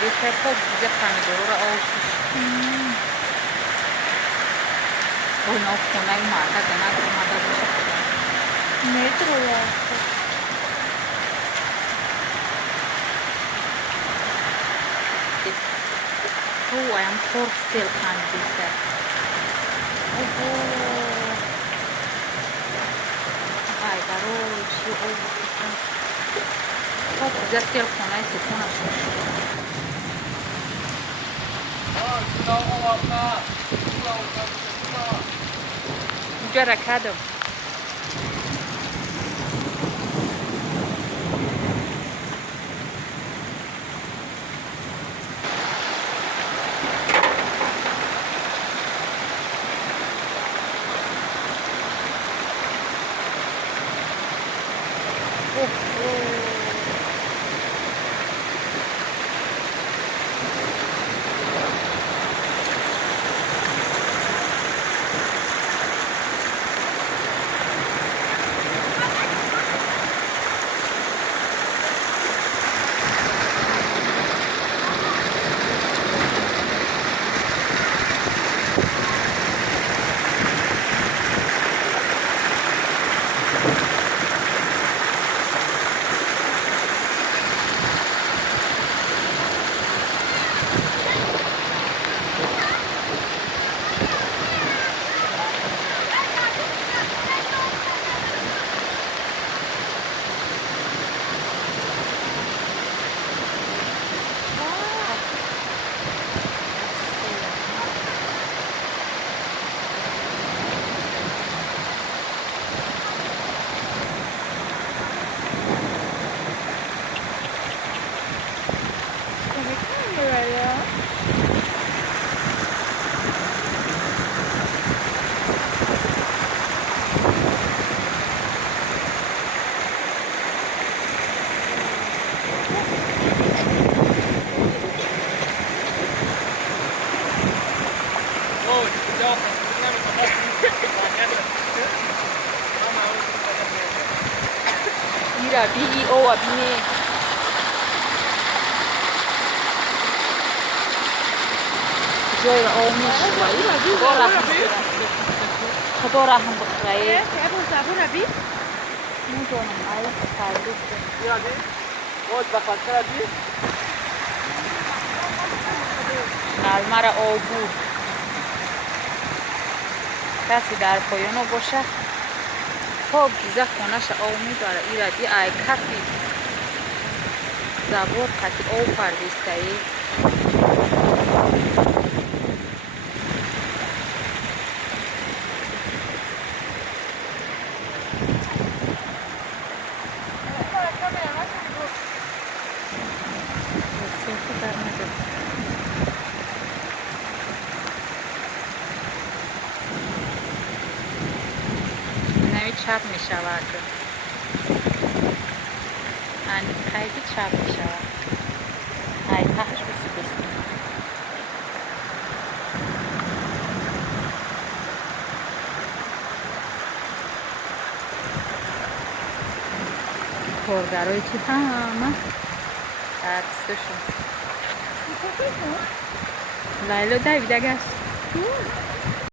بهتر خب دیگه خمیدارو را آوشش و اینا خونه این مرده دنه در اومده باشه خدا مترو یا تو ایم خور سیل خمیدیسته ای برای چی آوششم خب دیگه سیل خونه سکونه شد اینجا را کدم ایرا بی ای او بینی جای را او میشه خدا رحم بخیره زبون بی نمیدونم آیا فرده نلمه را او بود کسی در پایانو باشه خب دیزه خونش او میبره ایره دی ای کفی زبور خطی او پردیسته ای چپ می شود خیلی چپ می شود ای تحش بسیست کارگرای تو همه دستشون لیلا دویده گست